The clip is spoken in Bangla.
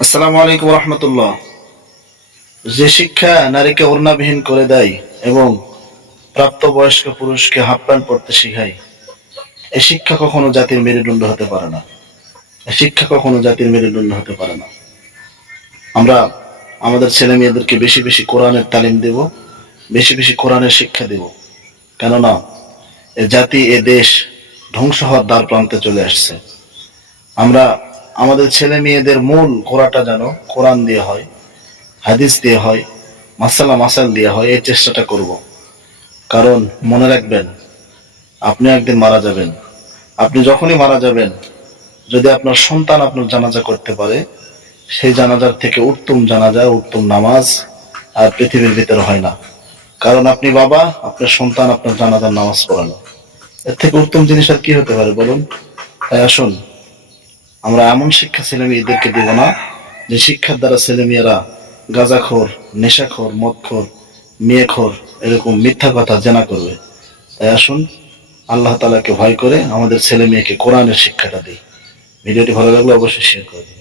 আসসালামু আলাইকুম রহমতুল্লাহ। যে শিক্ষা নারীকে ওড়নাবিহীন করে দেয় এবং প্রাপ্তবয়স্ক পুরুষকে হাফ প্যান্ট পরতে শেখায়, এই শিক্ষা কখনো জাতির মেরুদণ্ড হতে পারে না। এই শিক্ষা কখনো জাতির মেরুদণ্ড হতে পারে না। আমরা আমাদের ছেলে মেয়েদেরকে বেশি বেশি কোরআনের তালিম দেব, বেশি বেশি কোরআনের শিক্ষা দেব। কেননা এ জাতি এ দেশ ধ্বংস হওয়ার দ্বার প্রান্তে চলে আসছে। আমরা আমাদের ছেলে মেয়েদের মূল গোড়াটা যেন কোরআন দিয়ে হয়, হাদিস দিয়ে হয়, মাসাল দিয়ে হয়, এই চেষ্টাটা করব। কারণ মনে রাখবেন, আপনি একদিন মারা যাবেন। আপনি যখনই মারা যাবেন, যদি আপনার সন্তান আপনার জানাজা করতে পারে, সেই জানাজার থেকে উত্তম জানাজা, উত্তম নামাজ আর পৃথিবীর ভিতরে হয় না। কারণ আপনি বাবা, আপনার সন্তান আপনার জানাজার নামাজ পড়ানো, এর থেকে উত্তম জিনিস আর কি হতে পারে বলুন? তাই আসুন, আমরা এমন শিক্ষা ছেলে মেয়েদেরকে দিব না যে শিক্ষার দ্বারা ছেলে মেয়েরা গাঁজাখোর, নেশাখোর, মদখোর, মেয়েখোর, এরকম মিথ্যা কথা জেনা করবে। তাই আসুন, আল্লাহ তাআলাকে ভয় করে আমাদের ছেলে মেয়েকে কোরআনের শিক্ষাটা দিই। ভিডিওটি ভালো লাগলে অবশ্যই শেয়ার করে দিন।